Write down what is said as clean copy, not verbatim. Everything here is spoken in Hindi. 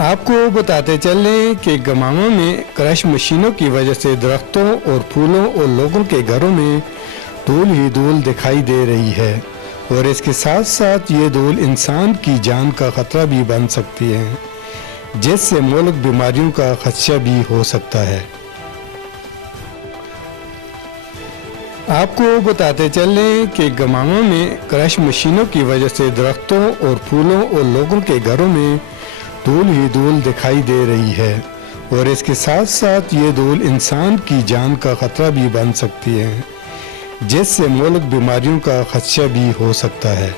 आपको बताते चलें कि गमामा में क्रश मशीनों की वजह से दरख्तों और फूलों और लोगों के घरों में धूल ही धूल दिखाई दे रही है और इसके साथ साथ ये धूल इंसान की जान का खतरा भी बन सकती है, जिससे मुल्क बीमारियों का खदशा भी हो सकता है। आपको बताते चलें कि गमामा में क्रश मशीनों की वजह से दरख्तों और फूलों और लोगों के घरों में धूल ही धूल दिखाई दे रही है और इसके साथ साथ ये धूल इंसान की जान का खतरा भी बन सकती है, जिससे मुल्क बीमारियों का खदशा भी हो सकता है।